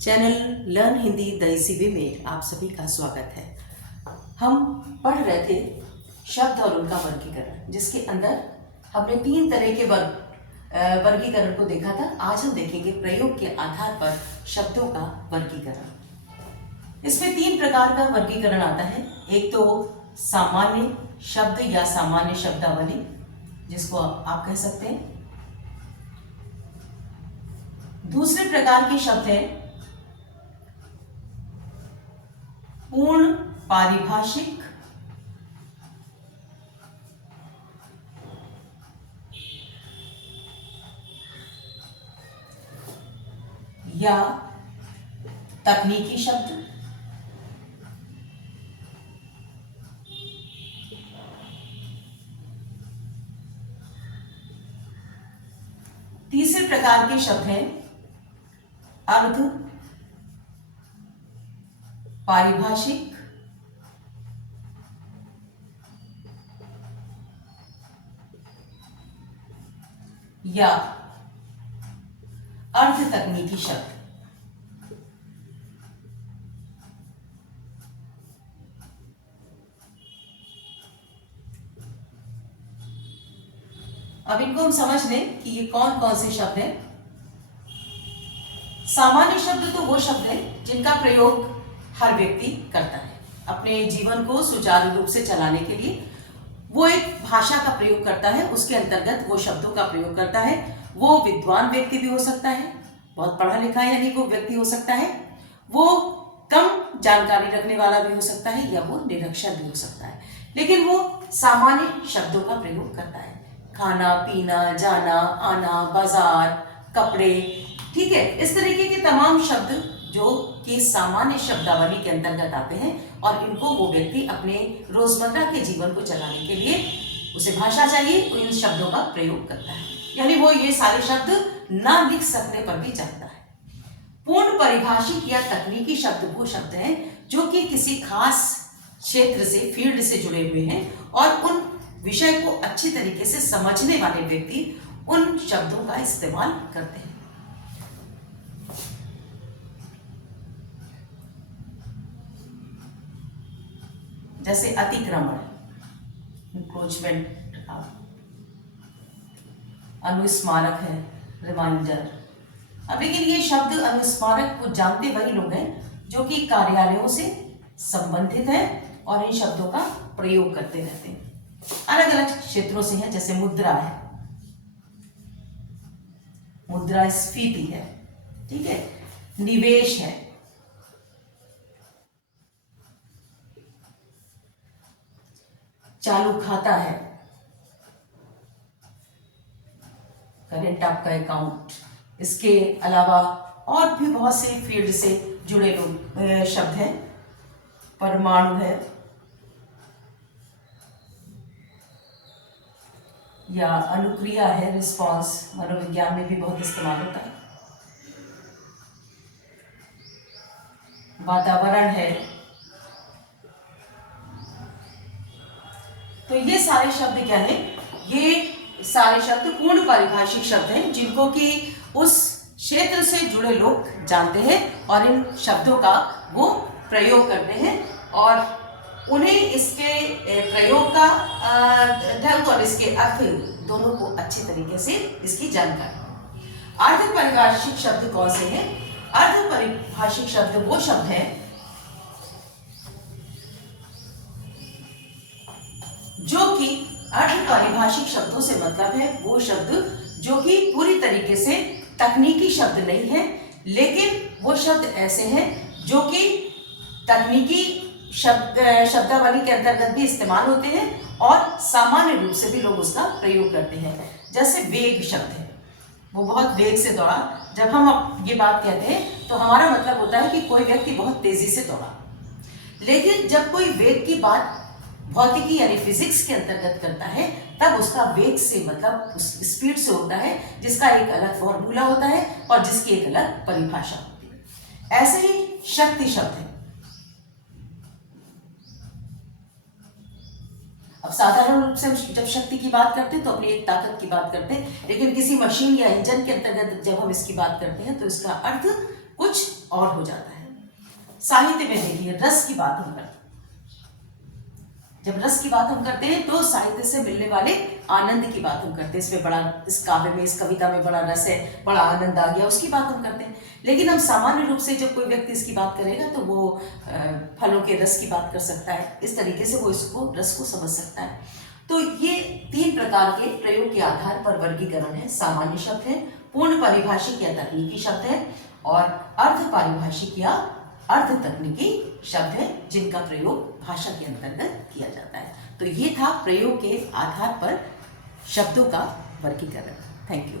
Channel learn Hindi the easy way में आप सभी का स्वागत है। हम पढ़ रहे थे शब्द और उनका वर्गीकरण, जिसके अंदर हमने 3 तरह के वर्गीकरण को देखा था। आज हम देखेंगे प्रयोग के आधार पर शब्दों का वर्गीकरण। इसमें 3 प्रकार का वर्गीकरण आता है। एक तो सामान्य शब्द या सामान्य शब्दावली, जिसको आप कह सकते हैं। दूसरे प्रकार के शब्द हैं पूर्ण पारिभाषिक या तकनीकी शब्द। तीसरे प्रकार के शब्द हैं अर्ध पारिभाषिक या अर्ध तकनीकी शब्द। अब इनको हम समझ लें कि ये कौन कौन से शब्द हैं। सामान्य शब्द तो वो शब्द हैं जिनका प्रयोग हर व्यक्ति करता है अपने जीवन को सुचारू रूप से चलाने के लिए। वो एक भाषा का प्रयोग करता है, उसके अंतर्गत वो शब्दों का प्रयोग करता है। वो विद्वान व्यक्ति भी हो सकता है, बहुत पढ़ा लिखा यानी वो व्यक्ति हो सकता है। वो कम जानकारी रखने वाला भी हो सकता है या वो निरक्षर भी हो सकता है, लेकिन वो सामान्य शब्दों का प्रयोग करता है। खाना पीना, जाना आना, बाजार, कपड़े, ठीक है, इस तरीके के तमाम शब्द जो कि सामान्य शब्दावली के अंतर्गत आते हैं और इनको वो व्यक्ति अपने रोजमर्रा के जीवन को चलाने के लिए उसे भाषा चाहिए, तो इन शब्दों का प्रयोग करता है। यानी वो ये सारे शब्द ना लिख सकने पर भी जानता है। पूर्ण परिभाषिक या तकनीकी शब्द वो शब्द हैं जो कि किसी खास क्षेत्र से, फील्ड से जुड़े हुए हैं और उन विषय को अच्छी तरीके से समझने वाले व्यक्ति उन शब्दों का इस्तेमाल करते हैं। जैसे अतिक्रमण, इंक्रोचमेंट, अनुस्मारक है, रिमाइंडर। अब लेकिन ये शब्द अनुस्मारक को जानते वही लोग हैं जो कि कार्यालयों से संबंधित हैं और इन शब्दों का प्रयोग करते रहते हैं। अलग अलग क्षेत्रों से हैं, जैसे मुद्रा है, मुद्रास्फीति है, ठीक है, निवेश है, चालू खाता है, करेंट आपका अकाउंट। इसके अलावा और भी बहुत से फील्ड से जुड़े लोग शब्द हैं। परमाणु है या अनुक्रिया है, रिस्पॉन्स, मनोविज्ञान में भी बहुत इस्तेमाल होता है। वातावरण है। तो ये सारे शब्द क्या हैं? ये सारे शब्द पूर्ण पारिभाषिक शब्द हैं जिनको कि उस क्षेत्र से जुड़े लोग जानते हैं और इन शब्दों का वो प्रयोग करते हैं और उन्हें इसके प्रयोग का ढंग और इसके अर्थ दोनों को अच्छे तरीके से इसकी जानकारी। अर्ध पारिभाषिक शब्द कौन से हैं? अर्ध पारिभाषिक शब्द वो शब्द हैं जो कि अर्ध पारिभाषिक शब्दों से मतलब है वो शब्द जो कि पूरी तरीके से तकनीकी शब्द नहीं है, लेकिन वो शब्द ऐसे हैं जो कि तकनीकी शब्दावली के अंतर्गत भी इस्तेमाल होते हैं और सामान्य रूप से भी लोग उसका प्रयोग करते हैं। जैसे वेग शब्द है, वो बहुत वेग से दौड़ा। जब हम ये बात कहते हैं तो हमारा मतलब होता है कि कोई व्यक्ति बहुत तेजी से दौड़ा, लेकिन जब कोई वेग की बात भौतिकी यानी फिजिक्स के अंतर्गत करता है तब उसका वेग से मतलब उस स्पीड से होता है, जिसका एक अलग फॉर्मूला होता है और जिसकी एक अलग परिभाषा होती है। ऐसे ही शक्ति शब्द है। अब साधारण रूप से हम जब शक्ति की बात करते हैं तो अपनी एक ताकत की बात करते हैं, लेकिन किसी मशीन या इंजन के अंतर्गत जब हम इसकी बात करते हैं तो इसका अर्थ कुछ और हो जाता है। साहित्य में देखिए, रस की बात हम करते हैं। जब रस की बात हम करते हैं तो साहित्य से मिलने वाले आनंद की बात हम करते हैं। इसमें बड़ा, इस काव्य में, इस कविता में बड़ा रस है, बड़ा आनंद आ गया, उसकी बात हम करते हैं। लेकिन हम सामान्य रूप से जब कोई व्यक्ति इसकी बात करेगा तो वो फलों के रस की बात कर सकता है। इस तरीके से वो इसको, रस को समझ सकता है। तो ये 3 प्रकार के प्रयोग के आधार पर वर्गीकरण है। सामान्य शब्द है, पूर्ण पारिभाषिक या तकनीकी शब्द है, और अर्ध पारिभाषिक या अर्ध तकनीकी शब्द है जिनका प्रयोग भाषा के अंतर्गत किया जाता है। तो ये था प्रयोग के आधार पर शब्दों का वर्गीकरण। Thank you.